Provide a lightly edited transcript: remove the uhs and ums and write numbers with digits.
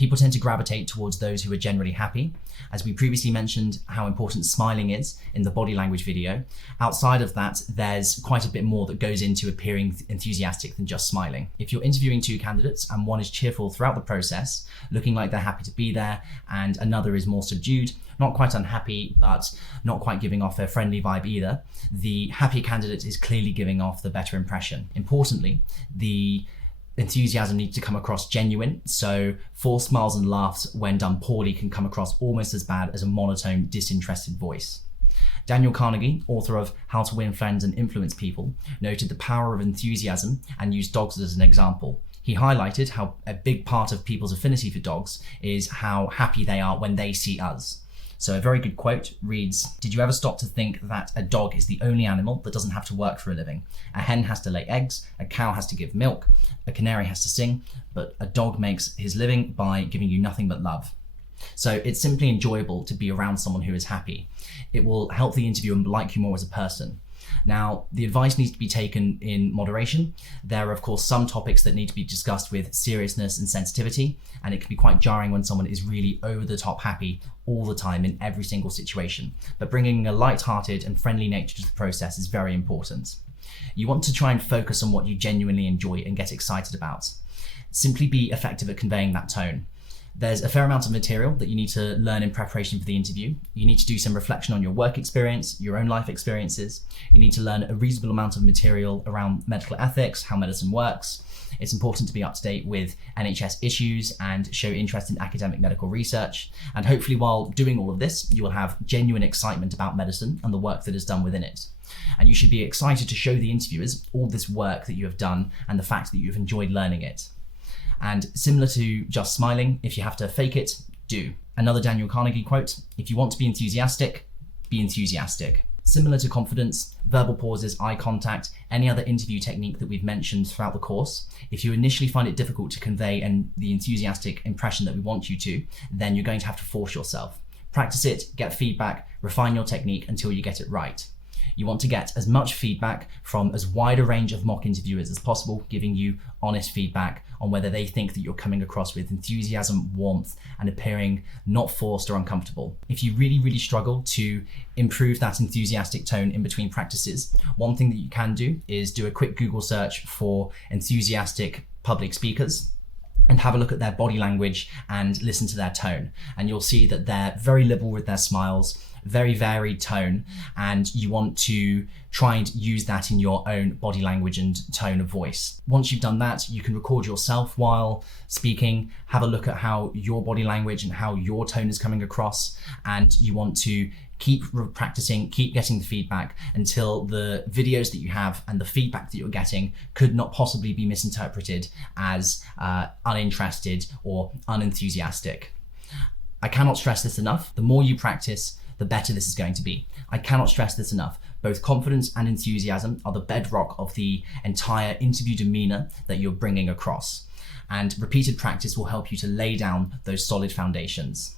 People tend to gravitate towards those who are generally happy. As we previously mentioned, how important smiling is in the body language video. Outside of that, there's quite a bit more that goes into appearing enthusiastic than just smiling. If you're interviewing two candidates and one is cheerful throughout the process, looking like they're happy to be there, and another is more subdued, not quite unhappy, but not quite giving off a friendly vibe either, the happy candidate is clearly giving off the better impression. Importantly, the enthusiasm needs to come across genuine, so forced smiles and laughs when done poorly can come across almost as bad as a monotone, disinterested voice. Daniel Carnegie, author of How to Win Friends and Influence People, noted the power of enthusiasm and used dogs as an example. He highlighted how a big part of people's affinity for dogs is how happy they are when they see us. So a very good quote reads, "Did you ever stop to think that a dog is the only animal that doesn't have to work for a living? A hen has to lay eggs, a cow has to give milk, a canary has to sing, but a dog makes his living by giving you nothing but love." So it's simply enjoyable to be around someone who is happy. It will help the interviewer like you more as a person. Now, the advice needs to be taken in moderation. There are, of course, some topics that need to be discussed with seriousness and sensitivity, and it can be quite jarring when someone is really over the top happy all the time in every single situation. But bringing a light-hearted and friendly nature to the process is very important. You want to try and focus on what you genuinely enjoy and get excited about. Simply be effective at conveying that tone. There's a fair amount of material that you need to learn in preparation for the interview. You need to do some reflection on your work experience, your own life experiences. You need to learn a reasonable amount of material around medical ethics, how medicine works. It's important to be up to date with NHS issues and show interest in academic medical research. And hopefully while doing all of this, you will have genuine excitement about medicine and the work that is done within it. And you should be excited to show the interviewers all this work that you have done and the fact that you've enjoyed learning it. And similar to just smiling, if you have to fake it, do. Another Daniel Carnegie quote, "If you want to be enthusiastic, be enthusiastic." Similar to confidence, verbal pauses, eye contact, any other interview technique that we've mentioned throughout the course, if you initially find it difficult to convey the enthusiastic impression that we want you to, then you're going to have to force yourself. Practice it, get feedback, refine your technique until you get it right. You want to get as much feedback from as wide a range of mock interviewers as possible, giving you honest feedback on whether they think that you're coming across with enthusiasm, warmth, and appearing not forced or uncomfortable. If you really struggle to improve that enthusiastic tone in between practices, one thing that you can do is do a quick Google search for enthusiastic public speakers and have a look at their body language and listen to their tone. And you'll see that they're very liberal with their smiles, very varied tone, and you want to try and use that in your own body language and tone of voice. Once you've done that, you can record yourself while speaking, have a look at how your body language and how your tone is coming across, and you want to keep practicing, keep getting the feedback until the videos that you have and the feedback that you're getting could not possibly be misinterpreted as uninterested or unenthusiastic. I cannot stress this enough. The more you practice, the better this is going to be. I cannot stress this enough. Both confidence and enthusiasm are the bedrock of the entire interview demeanor that you're bringing across. And repeated practice will help you to lay down those solid foundations.